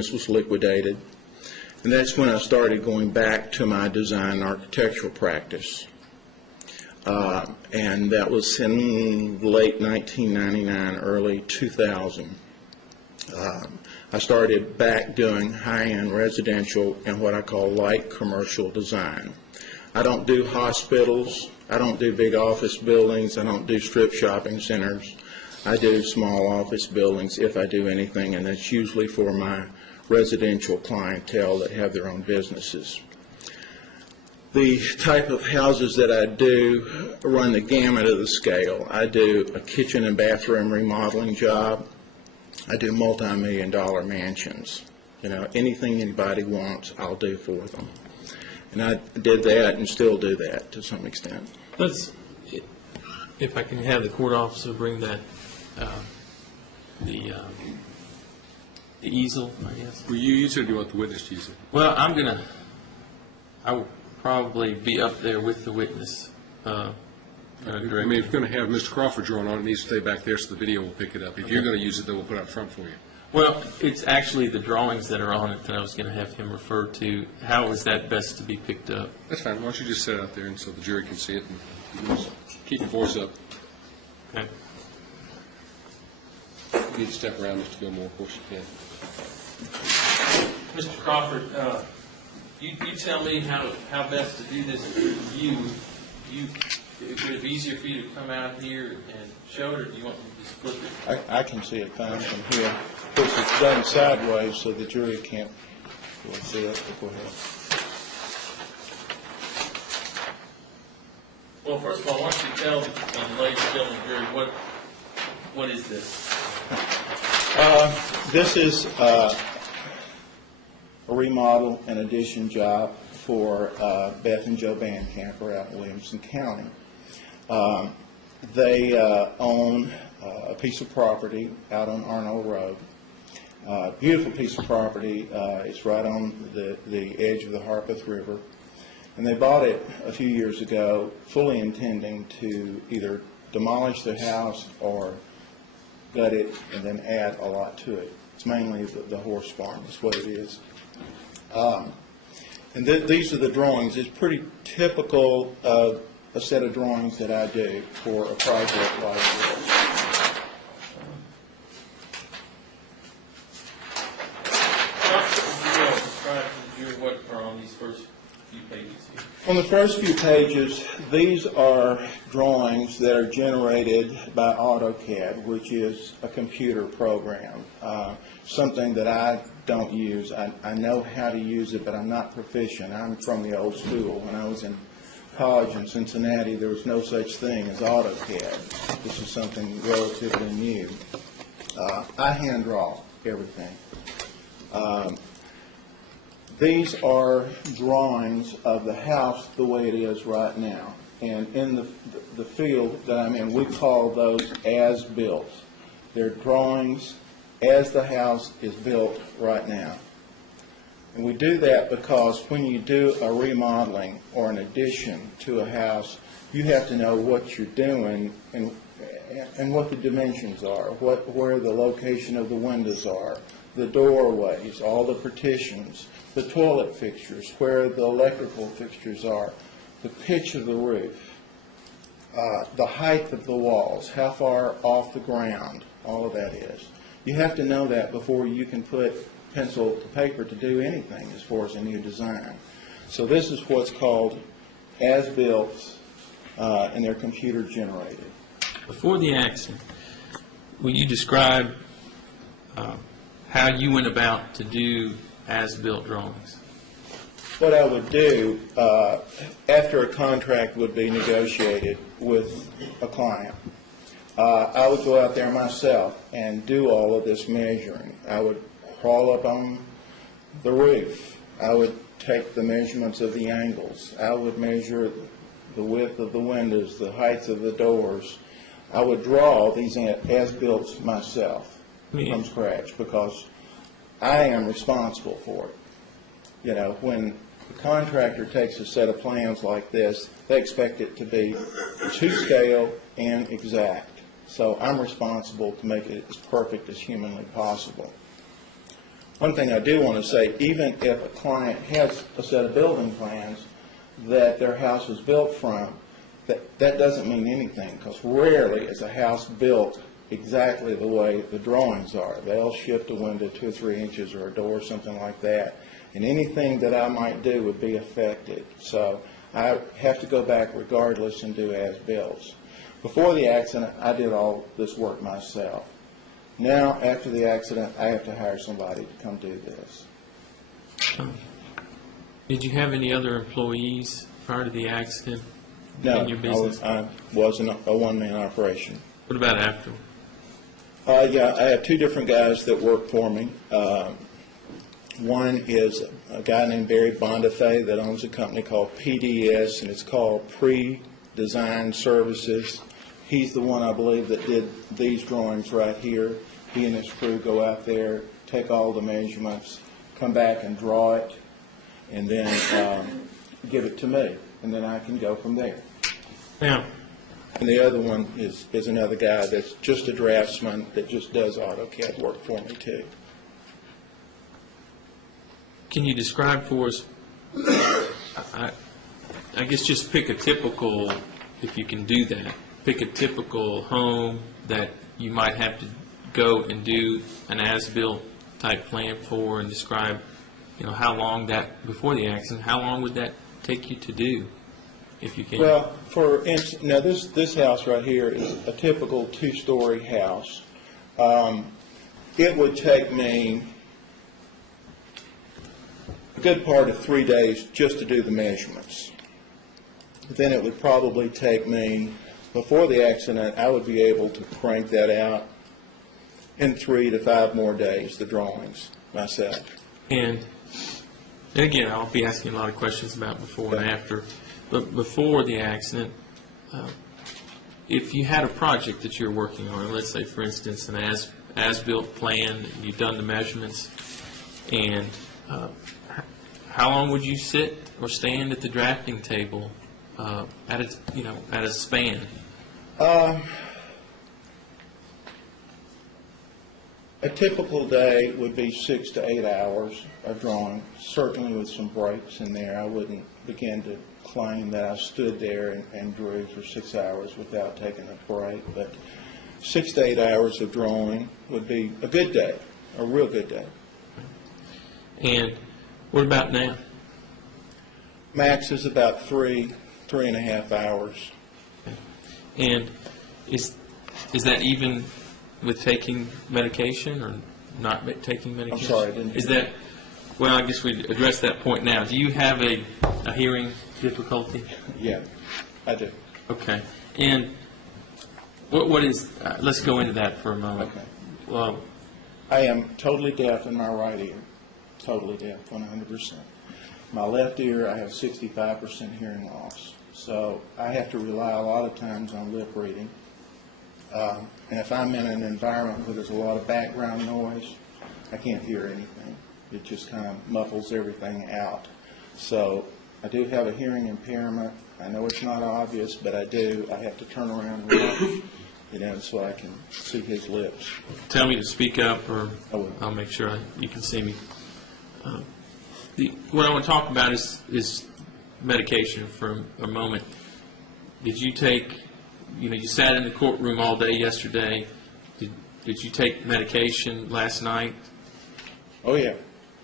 business was liquidated. And that's when I started going back to my design and architectural practice. And that was in late 1999, early 2000. I started back doing high-end residential and what I call light commercial design. I don't do hospitals. I don't do big office buildings. I don't do strip shopping centers. I do small office buildings if I do anything, and that's usually for my residential clientele that have their own businesses. The type of houses that I do run the gamut of the scale. I do a kitchen and bathroom remodeling job. I do multi-million-dollar mansions. You know, anything anybody wants, I'll do for them. And I did that and still do that to some extent. If I can have the court officer bring that, the easel, I guess. Will you use it, or do you want the witness to use it? Well, I will probably be up there with the witness. I mean, if you're going to have Mr. Crawford drawn on it, it needs to stay back there so the video will pick it up. If you're going to use it, then we'll put it up front for you. Well, it's actually the drawings that are on it that I was going to have him refer to. How is that best to be picked up? That's fine. Why don't you just set it out there and so the jury can see it, and just keep your voice up. Okay. You need to step around, Mr. Gilmore, of course you can. Mr. Crawford, you tell me how best to do this for you. Would it be easier for you to come out here and show it, or do you want me to just flip it? I can see it fine from here. Of course, it's done sideways, so the jury can't really see it. Go ahead. Well, first of all, why don't you tell the ladies and gentlemen jury what is this? This is a remodel and addition job for Beth and Joe Bandcamper out in Williamson County. They own a piece of property out on Arnold Road. Beautiful piece of property. It's right on the edge of the Harpeth River. And they bought it a few years ago, fully intending to either demolish the house or gut it and then add a lot to it. It's mainly the horse farm is what it is. And these are the drawings. It's pretty typical of a set of drawings that I do for a project like this. What are on these first few pages here? On the first few pages, these are drawings that are generated by AutoCAD, which is a computer program, something that I don't use. I know how to use it, but I'm not proficient. I'm from the old school. When I was in college in Cincinnati, there was no such thing as AutoCAD. This is something relatively new. I hand draw everything. These are drawings of the house the way it is right now. And in the field that I'm in, we call those as-built. They're drawings as the house is built right now. And we do that because when you do a remodeling or an addition to a house, you have to know what you're doing and what the dimensions are, where the location of the windows are, the doorways, all the partitions, the toilet fixtures, where the electrical fixtures are, the pitch of the roof, the height of the walls, how far off the ground, all of that is. You have to know that before you can put pencil to paper to do anything as far as a new design. So this is what's called as-built, and they're computer generated. Before the accident, will you describe how you went about to do as-built drawings? What I would do after a contract would be negotiated with a client, I would go out there myself and do all of this measuring. I would crawl up on the roof. I would take the measurements of the angles. I would measure the width of the windows, the heights of the doors. I would draw these as-built myself from scratch because I am responsible for it. You know, when the contractor takes a set of plans like this, they expect it to be to scale and exact. So I'm responsible to make it as perfect as humanly possible. One thing I do want to say, even if a client has a set of building plans that their house was built from, that doesn't mean anything, because rarely is a house built exactly the way the drawings are. They'll shift a window 2 or 3 inches or a door or something like that, and anything that I might do would be affected. So I have to go back regardless and do as-builts. Before the accident, I did all this work myself. Now, after the accident, I have to hire somebody to come do this. Did you have any other employees prior to the accident No, in your business? I wasn't a one-man operation. What about after? Yeah, I have 2 different guys that work for me. One is a guy named Barry Bondafay that owns a company called PDS, and it's called Pre-Design Services. He's the one, I believe, that did these drawings right here. He and his crew go out there, take all the measurements, come back and draw it, and then give it to me, and then I can go from there. Now, And the other one is another guy that's just a draftsman that just does AutoCAD work for me, too. can you describe for us, I guess just pick a typical, if you can do that, pick a typical home that you might have to go and do an as-built type plan for, and describe, how long that, before the accident, how long would that take you to do, if you can? Well, for instance, now this house right here is a typical 2-story house. It would take me a good part of 3 days just to do the measurements. Then it would probably take me, before the accident, I would be able to crank that out in 3 to 5 more days, the drawings, myself. And again, I'll be asking a lot of questions about before and after. But before the accident, if you had a project that you're working on, let's say, for instance, an as-built plan, you've done the measurements, and how long would you sit or stand at the drafting table at a span? A typical day would be 6 to 8 hours of drawing, certainly with some breaks in there. I wouldn't begin to claim that I stood there and drew for 6 hours without taking a break, but 6 to 8 hours of drawing would be a good day, a real good day. And what about now? Max is about 3.5 hours. And is that even with taking medication or not taking medication? I'm sorry, I didn't hear Is that, well, I guess we'd address that point now. Do you have a hearing difficulty? Yeah, I do. Okay. And what is, let's go into that for a moment. Okay. Well, I am totally deaf in my right ear, totally deaf, 100%. My left ear, I have 65% hearing loss, so I have to rely a lot of times on lip reading. And if I'm in an environment where there's a lot of background noise, I can't hear anything. It just kind of muffles everything out. So I do have a hearing impairment. I know it's not obvious, but I do. I have to turn around and look, so I can see his lips. tell me to speak up, or I will. I'll make sure you can see me. What I want to talk about is medication for a moment. Did you take, you sat in the courtroom all day yesterday. Did you take medication last night? Oh, yeah.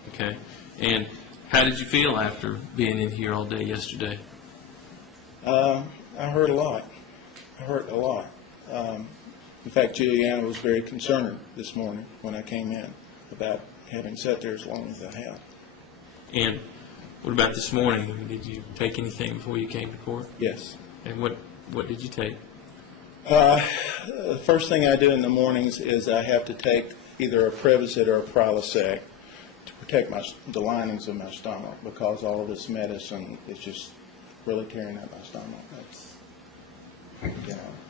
Okay. And how did you feel after being in here all day yesterday? I hurt a lot. I hurt a lot. In fact, Juliana was very concerned this morning when I came in about having sat there as long as I have. And what about this morning? Did you take anything before you came to court? Yes. And what did you take? The first thing I do in the mornings is I have to take either a Prevacid or a Prilosec to protect the linings of my stomach, because all of this medicine is just really tearing up my stomach. That's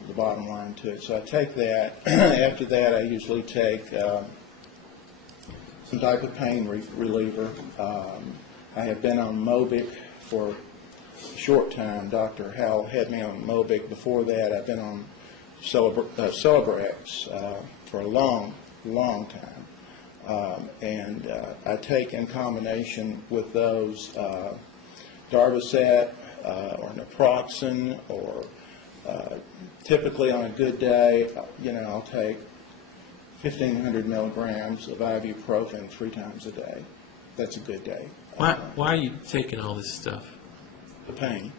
the bottom line to it. So I take that. After that, I usually take some type of pain reliever. I have been on Mobic for a short time. Dr. Howell had me on Mobic. Before that, I've been on Celebrex for a long, long time. And I take in combination with those Darvocet or naproxen, or typically on a good day, I'll take 1,500 milligrams of ibuprofen 3 times a day. That's a good day. Why are you taking all this stuff? The pain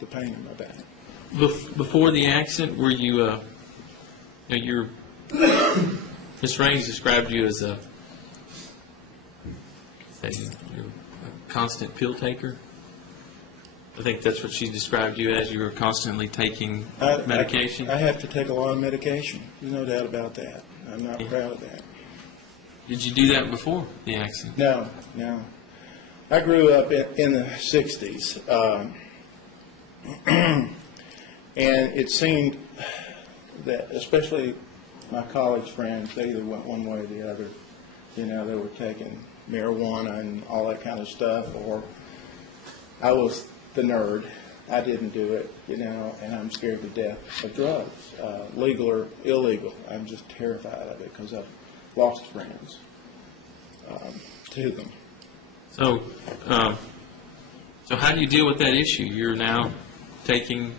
in my back. Before the accident, were you, Ms. Raines described you as you're a constant pill taker? I think that's what she described you as. You were constantly taking medication? I have to take a lot of medication. There's no doubt about that. I'm not proud of that. Did you do that before the accident? No. I grew up in the 60s, and it seemed that, especially my college friends, they either went one way or the other. They were taking marijuana and all that kind of stuff, or I was the nerd. I didn't do it, and I'm scared to death of drugs, legal or illegal. I'm just terrified of it because I've lost friends to them. So how do you deal with that issue? You're now taking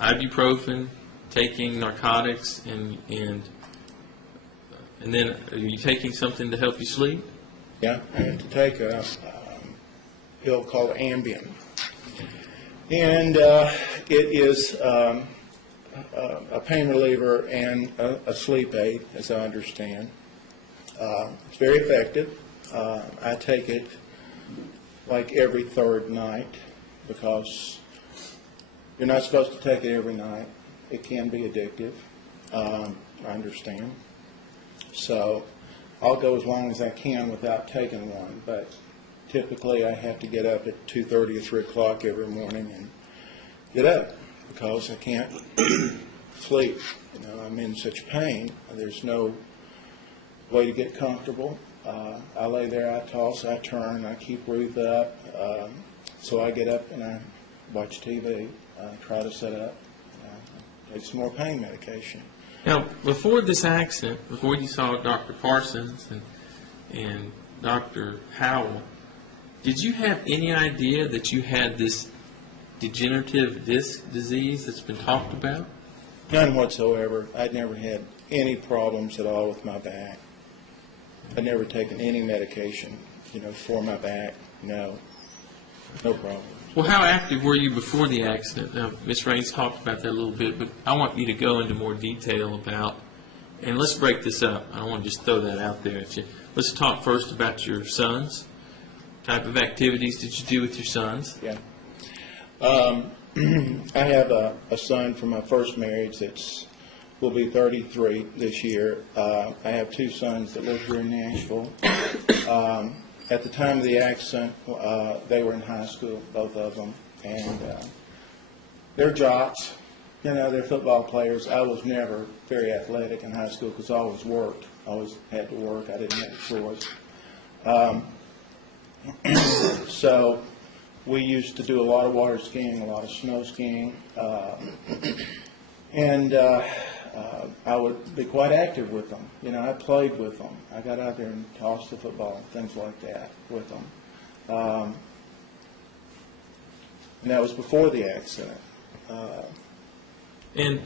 ibuprofen, taking narcotics, and then are you taking something to help you sleep? Yeah, I have to take a pill called Ambien. And it is a pain reliever and a sleep aid, as I understand. It's very effective. I take it like every third night because you're not supposed to take it every night. It can be addictive. I understand. So I'll go as long as I can without taking one, but typically I have to get up at 2:30 or 3 o'clock every morning and get up because I can't sleep. I'm in such pain. There's no way to get comfortable. I lay there, I toss, I turn, I keep Ruth up. So I get up and I watch TV, try to sit up, take some more pain medication. Now, before this accident, before you saw Dr. Parsons and Dr. Howell, did you have any idea that you had this degenerative disc disease that's been talked about? None whatsoever. I'd never had any problems at all with my back. I'd never taken any medication, for my back. No problem. Well, how active were you before the accident? Now, Ms. Raines talked about that a little bit, but I want you to go into more detail about, and let's break this up. I don't want to just throw that out there at you. Let's talk first about your sons. What type of activities did you do with your sons? Yeah. I have a son from my first marriage will be 33 this year. I have 2 sons that live here in Nashville. At the time of the accident, they were in high school, both of them, and they're jocks. They're football players. I was never very athletic in high school because I always worked. I always had to work. I didn't have a choice. So we used to do a lot of water skiing, a lot of snow skiing, and I would be quite active with them. I played with them. I got out there and tossed the football, things like that with them. And that was before the accident. And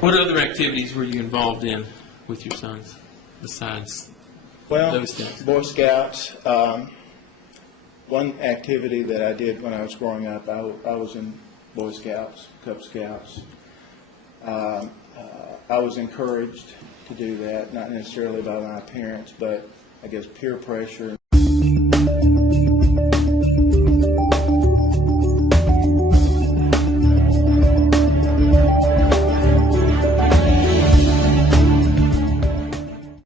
what other activities were you involved in with your sons besides those things? Boy Scouts. One activity that I did when I was growing up, I was in Boy Scouts, Cub Scouts. I was encouraged to do that, not necessarily by my parents, but I guess peer pressure